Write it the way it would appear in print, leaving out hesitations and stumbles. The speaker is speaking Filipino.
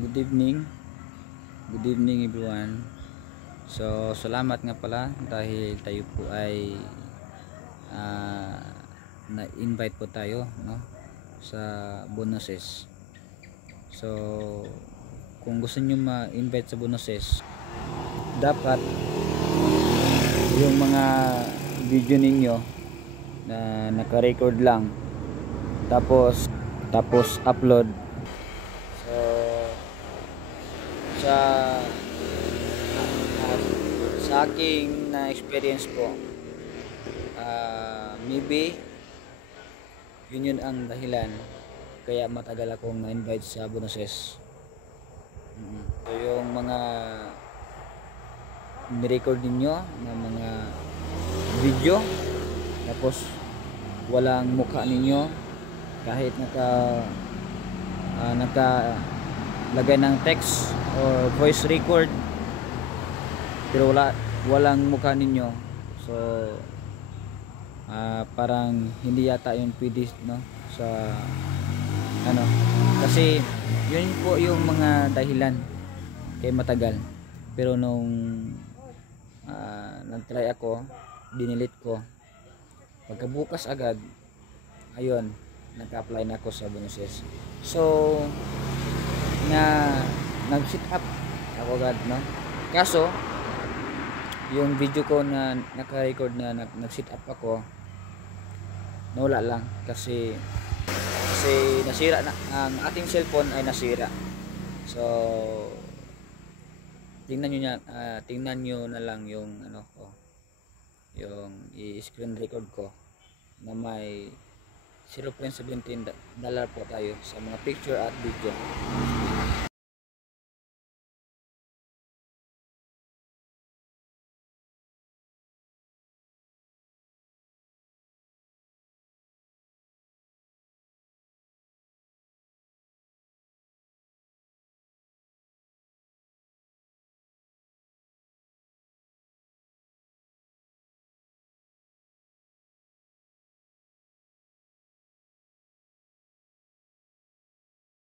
Good evening. Good evening everyone. So, salamat nga pala dahil tayo po ay ah, na-invite po tayo, no, sa bonuses. So, kung gusto niyo ma-invite sa bonuses, dapat yung mga video ninyo na naka-record lang tapos upload. So, sa sa aking na experience po, maybe yun ang dahilan kaya matagal akong na-invite sa bonuses. So yung mga ni-record ninyo ng mga video tapos walang mukha ninyo, kahit naka lagay ng text or voice record pero walang mukha ninyo, so parang hindi yata yun pwede, no, sa ano, kasi yun po yung mga dahilan kaya matagal. Pero nung nag-try ako, dinilit ko, pagkabukas agad, ayun, nag-apply na ako sa bonuses. So nag-sit up ako agad, no, kaso yung video ko na naka-record na nag-sit up ako, nawala lang kasi nasira na, ang ating cellphone ay nasira. So tingnan nyo na lang yung ano ko, yung i-screen record ko na may $0.17 po tayo sa mga picture at video.